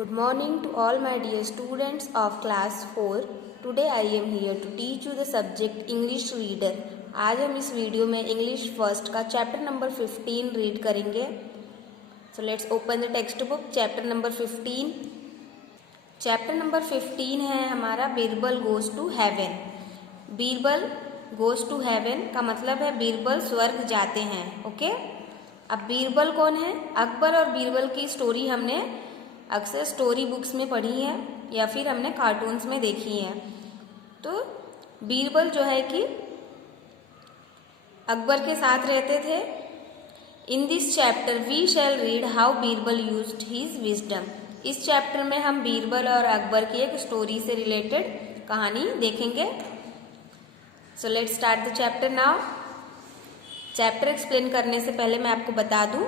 Good morning to all my dear students of class 4. Today I am here to teach you the subject English Reader. आज हम इस video में English first का chapter number 15 read करेंगे. So let's open the text book. Chapter number 15. Chapter number 15 है हमारा Birbal goes to heaven. Birbal goes to heaven का मतलब है बीरबल स्वर्ग जाते हैं. ओके अब बीरबल कौन है? अकबर और बीरबल की स्टोरी हमने अक्सर स्टोरी बुक्स में पढ़ी है या फिर हमने कार्टून्स में देखी है. तो बीरबल जो है कि अकबर के साथ रहते थे. In this chapter we shall read how Birbal used his wisdom. इस चैप्टर में हम बीरबल और अकबर की एक स्टोरी से रिलेटेड कहानी देखेंगे. सो let's start the chapter now. Chapter explain करने से पहले मैं आपको बता दूं,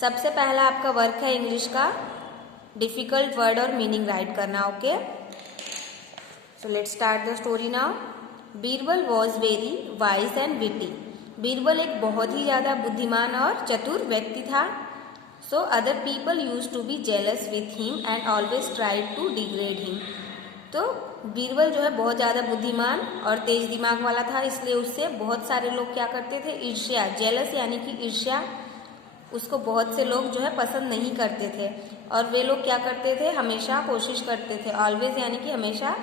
सबसे पहला आपका वर्क है इंग्लिश का डिफिकल्ट वर्ड और मीनिंग राइट करना. Okay so let's start the story now. Birbal was very wise and witty. Birbal एक बहुत ही ज़्यादा बुद्धिमान और चतुर व्यक्ति था. So other people use to be jealous with him and always tried to degrade him. तो बीरबल जो है बहुत ज़्यादा बुद्धिमान और तेज दिमाग वाला था, इसलिए उससे बहुत सारे लोग क्या करते थे, ईर्ष्या, जेलस यानी कि ईर्ष्या, उसको बहुत से लोग जो है पसंद नहीं करते थे. और वे लोग क्या करते थे, हमेशा कोशिश करते थे, ऑलवेज यानी कि हमेशा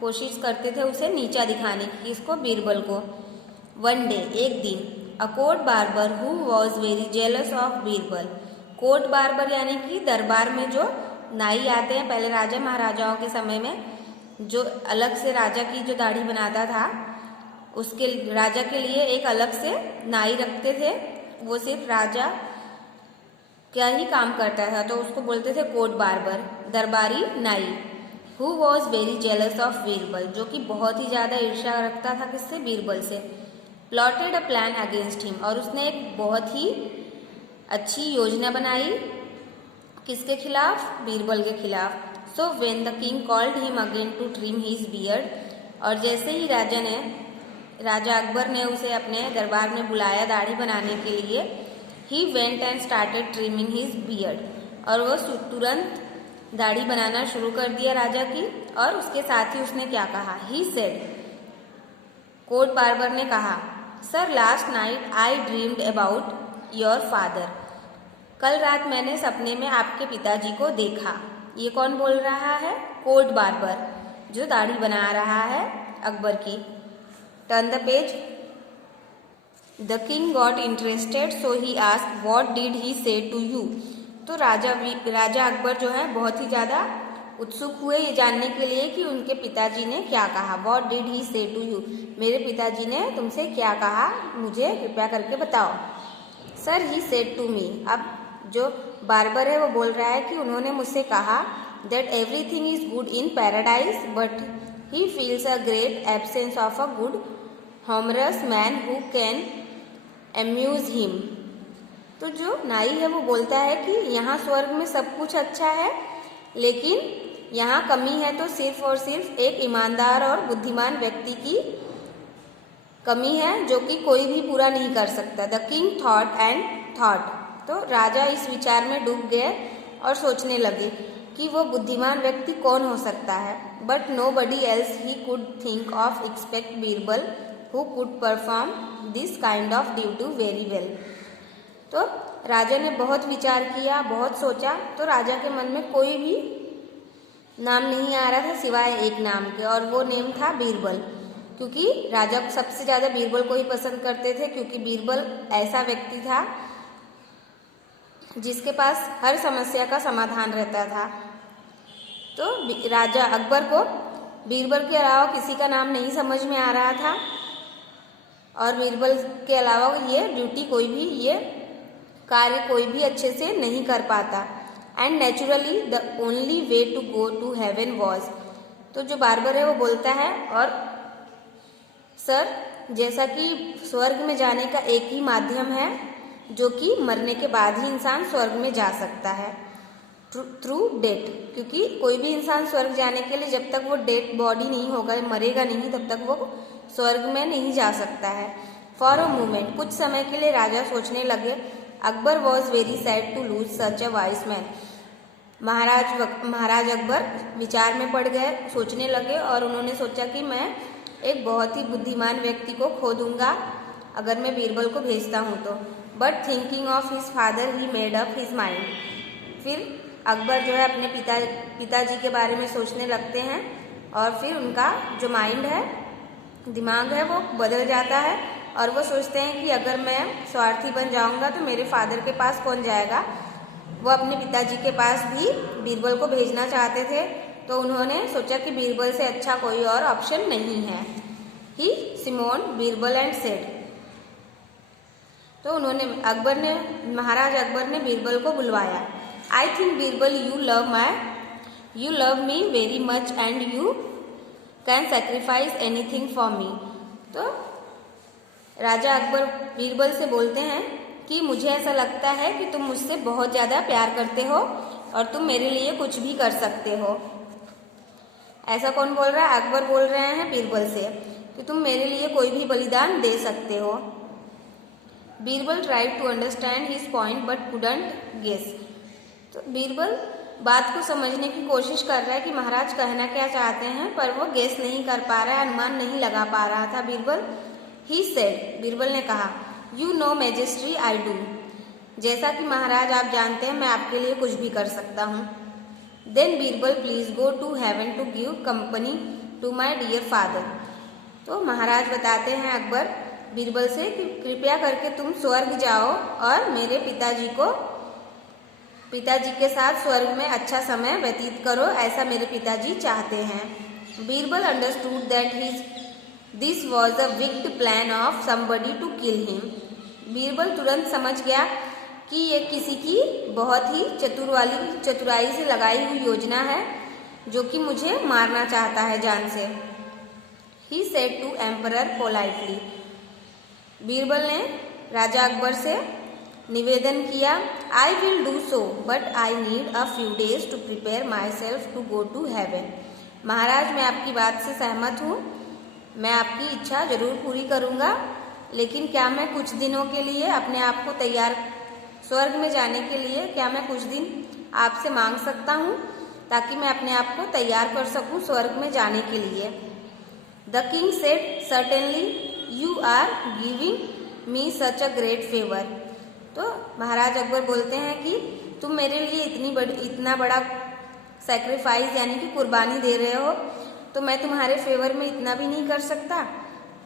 कोशिश करते थे उसे नीचा दिखाने की, इसको बीरबल को. वन डे एक दिन, a court barber who was very jealous of Birbal. Court barber यानी कि दरबार में जो नाई आते हैं, पहले राजा महाराजाओं के समय में जो अलग से राजा की जो दाढ़ी बनाता था, उसके राजा के लिए एक अलग से नाई रखते थे. वो सिर्फ राजा क्या ही काम करता था, तो उसको बोलते थे कोर्ट बार्बर, दरबारी नाई. Who was very jealous of Birbal, जो कि बहुत ही ज़्यादा ईर्ष्या रखता था किससे, बीरबल से. Plotted a plan against him, और उसने एक बहुत ही अच्छी योजना बनाई किसके खिलाफ, बीरबल के खिलाफ. So when the king called him again to trim his beard, और जैसे ही राजा अकबर ने उसे अपने दरबार में बुलाया दाढ़ी बनाने के लिए, he went and started trimming his beard, और वो तुरंत दाढ़ी बनाना शुरू कर दिया राजा की. और उसके साथ ही उसने क्या कहा, ही सेड, कोर्ट बार्बर ने कहा, sir last night I dreamed about your father. कल रात मैंने सपने में आपके पिताजी को देखा. ये कौन बोल रहा है, कोर्ट बार्बर, जो दाढ़ी बना रहा है अकबर की. Turn the page. The king got interested so he asked what did he से टू यू. तो राजा अकबर जो है बहुत ही ज़्यादा उत्सुक हुए ये जानने के लिए कि उनके पिताजी ने क्या कहा. व्हाट डिड ही से टू यू, मेरे पिताजी ने तुमसे क्या कहा, मुझे कृपया करके बताओ. Sir he said to me, अब जो बार्बर है वो बोल रहा है कि उन्होंने मुझसे कहा that everything is good in paradise but he feels a great absence of a good humorous man who can amuse him. तो जो नाई है वो बोलता है कि यहाँ स्वर्ग में सब कुछ अच्छा है, लेकिन यहाँ कमी है तो सिर्फ और सिर्फ एक ईमानदार और बुद्धिमान व्यक्ति की कमी है, जो कि कोई भी पूरा नहीं कर सकता. The king thought and thought, तो राजा इस विचार में डूब गए और सोचने लगे कि वो बुद्धिमान व्यक्ति कौन हो सकता है. But nobody else he could think of expect Birbal who could perform this kind of duty very well. तो राजा ने बहुत विचार किया, बहुत सोचा, तो राजा के मन में कोई भी नाम नहीं आ रहा था सिवाय एक नाम के, और वो नेम था बीरबल. क्योंकि राजा सबसे ज़्यादा बीरबल को ही पसंद करते थे, क्योंकि बीरबल ऐसा व्यक्ति था जिसके पास हर समस्या का समाधान रहता था. तो राजा अकबर को बीरबल के अलावा किसी का नाम नहीं समझ में आ रहा था, और बीरबल के अलावा ये ड्यूटी कोई भी, ये कार्य कोई भी अच्छे से नहीं कर पाता. And naturally the only way to go to heaven was, तो जो बार्बर है वो बोलता है, और सर जैसा कि स्वर्ग में जाने का एक ही माध्यम है, जो कि मरने के बाद ही इंसान स्वर्ग में जा सकता है, थ्रू डेथ. क्योंकि कोई भी इंसान स्वर्ग जाने के लिए जब तक वो डेड बॉडी नहीं होगा, मरेगा नहीं, तब तक वो स्वर्ग में नहीं जा सकता है. फॉर अ मोमेंट, कुछ समय के लिए राजा सोचने लगे. Akbar was very sad to lose such a wise man. महाराज अकबर विचार में पड़ गए, सोचने लगे और उन्होंने सोचा कि मैं एक बहुत ही बुद्धिमान व्यक्ति को खो दूंगा अगर मैं बीरबल को भेजता हूँ तो। But thinking of his father he made up his mind. फिर अकबर जो है अपने पिताजी के बारे में सोचने लगते हैं और फिर उनका जो माइंड है, दिमाग है, वो बदल जाता है और वो सोचते हैं कि अगर मैं स्वार्थी बन जाऊंगा तो मेरे फादर के पास कौन जाएगा। वो अपने पिताजी के पास भी बीरबल को भेजना चाहते थे, तो उन्होंने सोचा कि बीरबल से अच्छा कोई और ऑप्शन नहीं है। ही सिमोन बीरबल एंड सेड। तो महाराज अकबर ने बीरबल को बुलवाया। I think Birbal you love me very much and you can sacrifice anything for me. तो राजा अकबर बीरबल से बोलते हैं कि मुझे ऐसा लगता है कि तुम मुझसे बहुत ज़्यादा प्यार करते हो और तुम मेरे लिए कुछ भी कर सकते हो। ऐसा कौन बोल रहा है? अकबर बोल रहे हैं बीरबल से कि तुम मेरे लिए कोई भी बलिदान दे सकते हो। Birbal tried to understand his point but couldn't guess. तो बीरबल बात को समझने की कोशिश कर रहा है कि महाराज कहना क्या चाहते हैं, पर वो गेस नहीं कर पा रहा है, अनुमान नहीं लगा पा रहा था बीरबल। ही सेड, बीरबल ने कहा, you know majesty I do. जैसा कि महाराज आप जानते हैं मैं आपके लिए कुछ भी कर सकता हूँ। Then Birbal please go to heaven to give company to my dear father. तो महाराज बताते हैं अकबर बीरबल से कि कृपया करके तुम स्वर्ग जाओ और मेरे पिताजी के साथ स्वर्ग में अच्छा समय व्यतीत करो, ऐसा मेरे पिताजी चाहते हैं। Birbal understood that this was a wicked plan of somebody to kill him. Birbal तुरंत समझ गया कि ये किसी की बहुत ही चतुराई से लगाई हुई योजना है जो कि मुझे मारना चाहता है जान से। He said to emperor politely. Birbal ने राजा अकबर से निवेदन किया, I will do so but I need a few days to prepare myself to go to heaven. महाराज मैं आपकी बात से सहमत हूँ, मैं आपकी इच्छा जरूर पूरी करूँगा, लेकिन क्या मैं कुछ दिनों के लिए अपने आप को तैयार स्वर्ग में जाने के लिए क्या मैं कुछ दिन आपसे मांग सकता हूँ ताकि मैं अपने आप को तैयार कर सकूँ स्वर्ग में जाने के लिए। The king said, certainly you are giving me such a great favour. तो महाराज अकबर बोलते हैं कि तुम मेरे लिए इतना बड़ा सैक्रिफाइस यानी कि कुर्बानी दे रहे हो, तो मैं तुम्हारे फेवर में इतना भी नहीं कर सकता।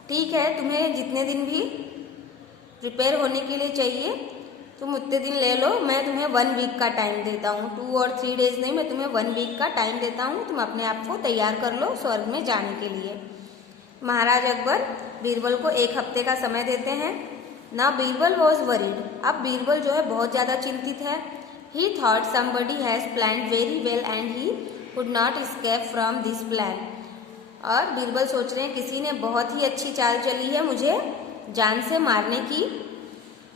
ठीक है, तुम्हें जितने दिन भी प्रिपेयर होने के लिए चाहिए तुम उतने दिन ले लो, मैं तुम्हें 1 वीक का टाइम देता हूँ, 2 और 3 डेज नहीं, मैं तुम्हें 1 वीक का टाइम देता हूँ, तुम अपने आप को तैयार कर लो स्वर्ग में जाने के लिए। महाराज अकबर बीरबल को 1 हफ्ते का समय देते हैं। ना बीरबल वॉज वरीड। अब बीरबल जो है बहुत ज़्यादा चिंतित है। ही thought somebody has planned very well and he could not escape from this plan. और बीरबल सोच रहे हैं किसी ने बहुत ही अच्छी चाल चली है मुझे जान से मारने की,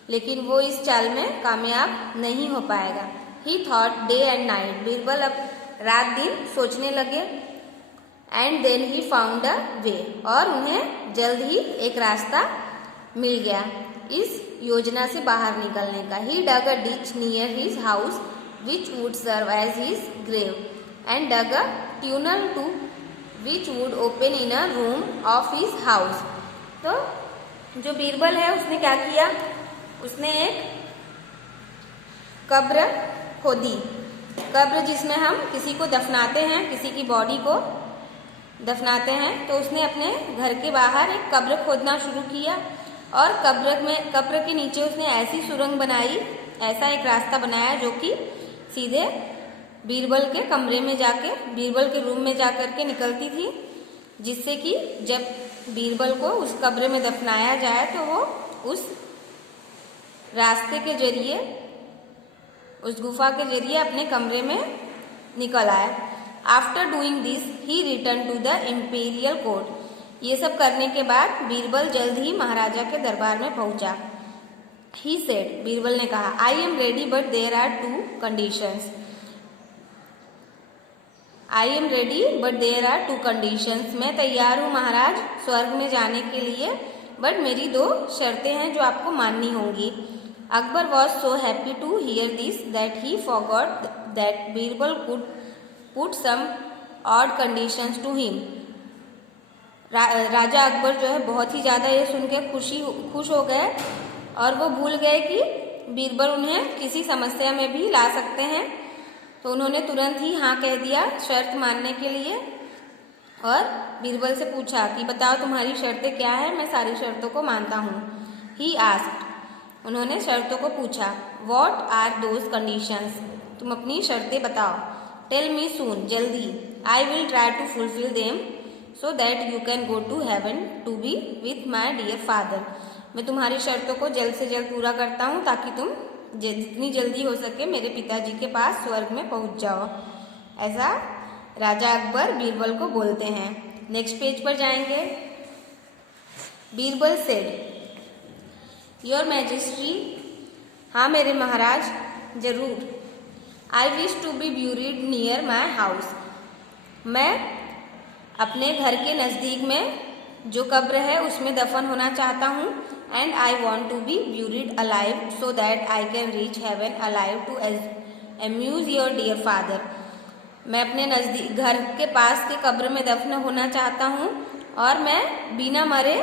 लेकिन वो इस चाल में कामयाब नहीं हो पाएगा। He thought day and night. Birbal अब रात दिन सोचने लगे। And then he found a way. और उन्हें जल्द ही एक रास्ता मिल गया इस योजना से बाहर निकलने का। He dug a ditch near his house which would serve as his grave and dug a tunnel to which would open in a room of his house. तो जो बीरबल है उसने क्या किया, उसने एक कब्र खोदी। कब्र जिसमें हम किसी को दफनाते हैं, किसी की बॉडी को दफनाते हैं, तो उसने अपने घर के बाहर एक कब्र खोदना शुरू किया और कब्र के नीचे उसने ऐसी सुरंग बनाई, ऐसा एक रास्ता बनाया जो कि सीधे बीरबल के कमरे में जाके, बीरबल के रूम में जाकर के निकलती थी, जिससे कि जब बीरबल को उस कब्र में दफनाया जाए तो वो उस रास्ते के जरिए, उस गुफा के जरिए अपने कमरे में निकल आए। After doing this he return to the imperial court. ये सब करने के बाद बीरबल जल्द ही महाराजा के दरबार में पहुंचा। ही सेड, बीरबल ने कहा, I am ready but there are 2 conditions. I am ready but there are 2 conditions. मैं तैयार हूँ महाराज स्वर्ग में जाने के लिए, बट मेरी 2 शर्तें हैं जो आपको माननी होंगी। Akbar was so happy to hear this that he forgot that Birbal could put some odd conditions to him. राजा अकबर जो है बहुत ही ज़्यादा ये सुन के खुश हो गए और वो भूल गए कि बीरबल उन्हें किसी समस्या में भी ला सकते हैं। तो उन्होंने तुरंत ही हाँ कह दिया शर्त मानने के लिए और बीरबल से पूछा कि बताओ तुम्हारी शर्तें क्या है, मैं सारी शर्तों को मानता हूँ। ही आस्क्ड, उन्होंने शर्तों को पूछा, व्हाट आर दोज कंडीशंस, तुम अपनी शर्तें बताओ। टेल मी सून, जल्दी। I will try to fulfil them so that you can go to heaven to be with my dear father. मैं तुम्हारी शर्तों को जल्द से जल्द पूरा करता हूँ ताकि तुम जितनी जल्दी हो सके मेरे पिताजी के पास स्वर्ग में पहुँच जाओ। ऐसा राजा अकबर बीरबल को बोलते हैं। नेक्स्ट पेज पर जाएंगे। बीरबल सेड, योर मैजेस्टी, हाँ मेरे महाराज, जरूर। I wish to be buried near my house, मैं अपने घर के नज़दीक में जो कब्र है उसमें दफन होना चाहता हूँ। And I want to be buried alive so that I can reach heaven alive to amuse your dear father, मैं अपने नज़दीक घर के पास के कब्र में दफन होना चाहता हूँ और मैं बिना मरे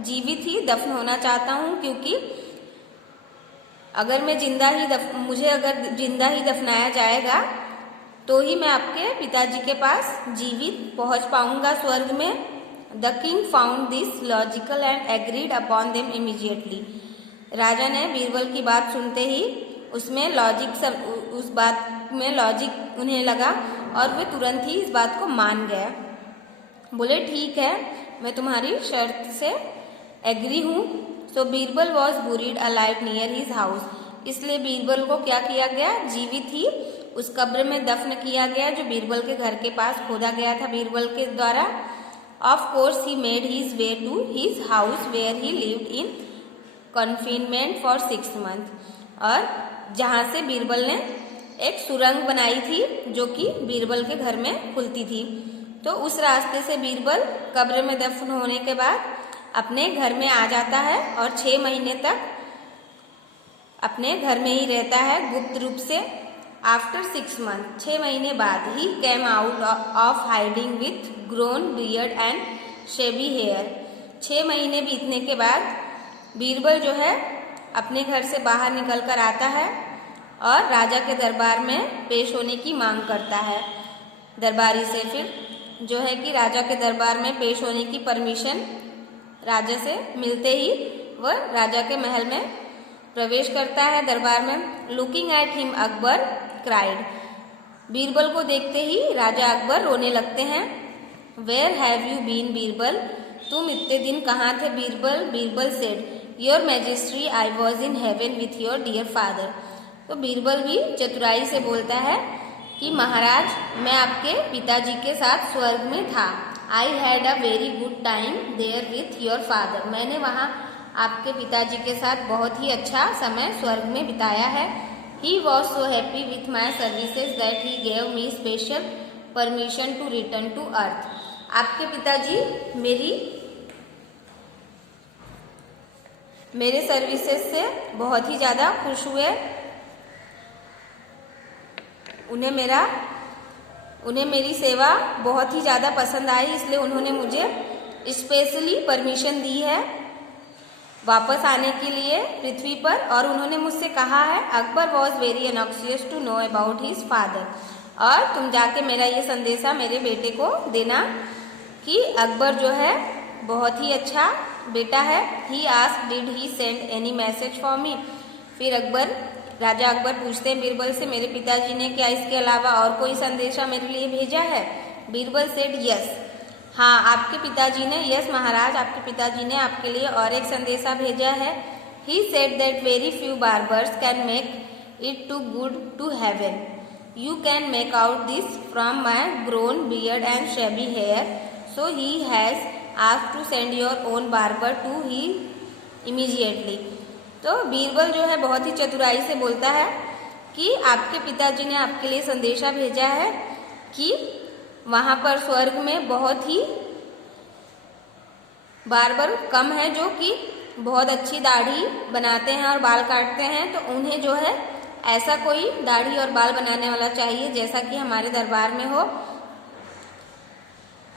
जीवित ही दफन होना चाहता हूँ, क्योंकि अगर मैं मुझे अगर जिंदा ही दफनाया जाएगा तो ही मैं आपके पिताजी के पास जीवित पहुँच पाऊँगा स्वर्ग में। The king found this logical and agreed upon them immediately, राजा ने बीरबल की बात सुनते ही उसमें उस बात में लॉजिक उन्हें लगा और वे तुरंत ही इस बात को मान गए। बोले ठीक है, मैं तुम्हारी शर्त से एग्री हूँ। So Birbal was buried alive near his house, इसलिए बीरबल को क्या किया गया, जीवित ही उस कब्र में दफन किया गया जो बीरबल के घर के पास खोदा गया था बीरबल के द्वारा। Of course he made his way to his house where he lived in confinement for 6 months, और जहाँ से बीरबल ने एक सुरंग बनाई थी जो कि बीरबल के घर में खुलती थी। तो उस रास्ते से बीरबल कब्र में दफन होने के बाद अपने घर में आ जाता है और 6 महीने तक अपने घर में ही रहता है गुप्त रूप से। आफ्टर 6 months, 6 महीने बाद, he came out of hiding with grown beard and shabby hair, 6 महीने बीतने के बाद बीरबल जो है अपने घर से बाहर निकल कर आता है और राजा के दरबार में पेश होने की मांग करता है। दरबारी से फिर जो है कि राजा के दरबार में पेश होने की परमिशन राजा से मिलते ही वह राजा के महल में प्रवेश करता है दरबार में। Looking at him Akbar cried, Birbal को देखते ही राजा अकबर रोने लगते हैं। Where have you been Birbal, तुम इतने दिन कहाँ थे Birbal. Birbal said, your majesty, I was in heaven with your dear father. तो बीरबल भी चतुराई से बोलता है कि महाराज, मैं आपके पिताजी के साथ स्वर्ग में था। I had a very good time there with your father, मैंने वहाँ आपके पिताजी के साथ बहुत ही अच्छा समय स्वर्ग में बिताया है। He was so happy with my services that he gave me special permission to return to earth, आपके पिताजी मेरे सर्विसेज से बहुत ही ज़्यादा खुश हुए। उन्हें मेरी सेवा बहुत ही ज़्यादा पसंद आई, इसलिए उन्होंने मुझे स्पेशली परमिशन दी है वापस आने के लिए पृथ्वी पर। और उन्होंने मुझसे कहा है, Akbar was very anxious to know about his father, और तुम जाके मेरा ये संदेशा मेरे बेटे को देना कि अकबर जो है बहुत ही अच्छा बेटा है। He asked did he send any message for me, फिर राजा अकबर पूछते हैं बीरबल से, मेरे पिताजी ने क्या इसके अलावा और कोई संदेशा मेरे लिए भेजा है। बीरबल सेड यस, हाँ आपके पिताजी ने, यस महाराज, आपके पिताजी ने आपके लिए और एक संदेशा भेजा है। He said that very few barbers can make it to good to heaven, you can make out this from my grown beard and shabby hair, so he has asked to send your own barber to he immediately. तो बीरबल जो है बहुत ही चतुराई से बोलता है कि आपके पिताजी ने आपके लिए संदेशा भेजा है कि वहाँ पर स्वर्ग में बहुत ही बार्बर कम है जो कि बहुत अच्छी दाढ़ी बनाते हैं और बाल काटते हैं, तो उन्हें जो है ऐसा कोई दाढ़ी और बाल बनाने वाला चाहिए जैसा कि हमारे दरबार में हो।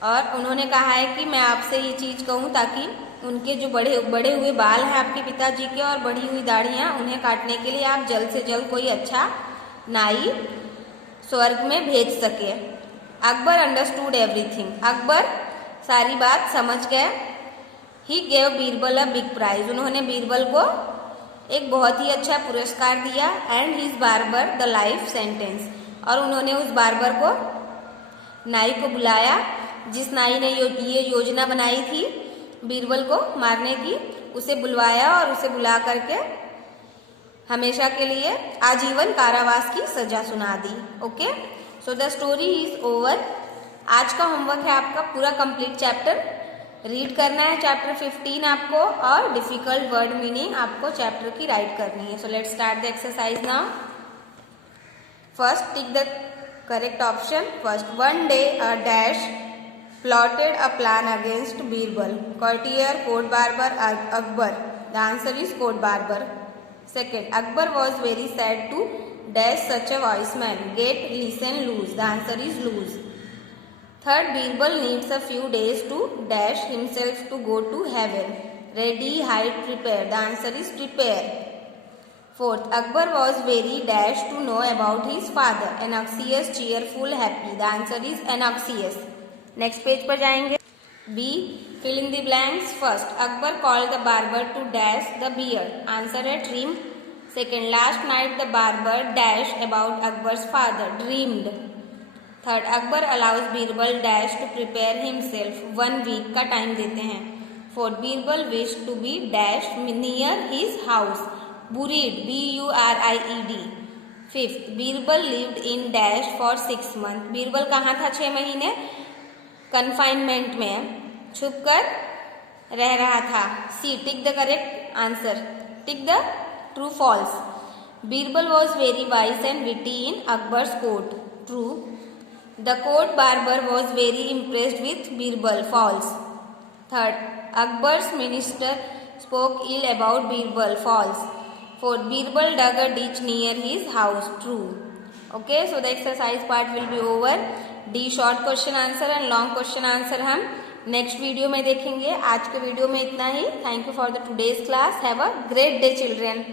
और उन्होंने कहा है कि मैं आपसे ये चीज़ कहूँ ताकि उनके जो बड़े हुए बाल हैं आपके पिताजी के और बढ़ी हुई दाढ़ियाँ, उन्हें काटने के लिए आप जल्द से जल्द कोई अच्छा नाई स्वर्ग में भेज सके। अकबर अंडरस्टूड एवरीथिंग, अकबर सारी बात समझ गए। He gave Birbal a big prize, उन्होंने बीरबल को एक बहुत ही अच्छा पुरस्कार दिया। And his barber the life sentence, और उन्होंने उस बार्बर को, नाई को बुलाया जिस नाई ने ये योजना बनाई थी बीरबल को मारने की, उसे बुलवाया और उसे बुला करके हमेशा के लिए आजीवन कारावास की सजा सुना दी। Okay, so the story is over. आज का होमवर्क है आपका पूरा कंप्लीट चैप्टर रीड करना है, चैप्टर 15 आपको, और डिफिकल्ट वर्ड मीनिंग आपको चैप्टर की राइट करनी है। सो let's start the exercise now. First tick the correct option. First, one day a dash plotted a plan against Birbal. Courtier, court barber, Akbar. The answer is court barber. Second, Akbar was very sad to dash such a wise man. Get, listen, lose. The answer is lose. Third, Birbal needs a few days to dash himself to go to heaven. Ready, hide, prepare. The answer is prepare. Fourth, Akbar was very dash to know about his father. Anxious, cheerful, happy. The answer is anxious. Next page पर जाएंगे। B, fill in the blanks. First, Akbar called the barber to dash the beard. Answer है trim. Second, last night the barber dash about Akbar's father, dreamed. Third, Akbar allows Birbal dash to prepare himself, 1 week का time देते हैं। Fourth, Birbal wish to be dash near his house, buried, BURIED। Fifth, Birbal lived in dash for 6 month. Birbal कहाँ था 6 महीने? Confinement में छुप कर रह रहा था। C, tick the correct answer, tick the true false. Birbal was very wise and witty in Akbar's court, true. The court barber was very impressed with Birbal, false. Third, Akbar's minister spoke ill about Birbal, false. Fourth, Birbal dug a ditch near his house, true. Okay, so the exercise part will be over. D short question answer and long question answer हम next video में देखेंगे। आज के video में इतना ही। Thank you for the today's class. Have a great day children.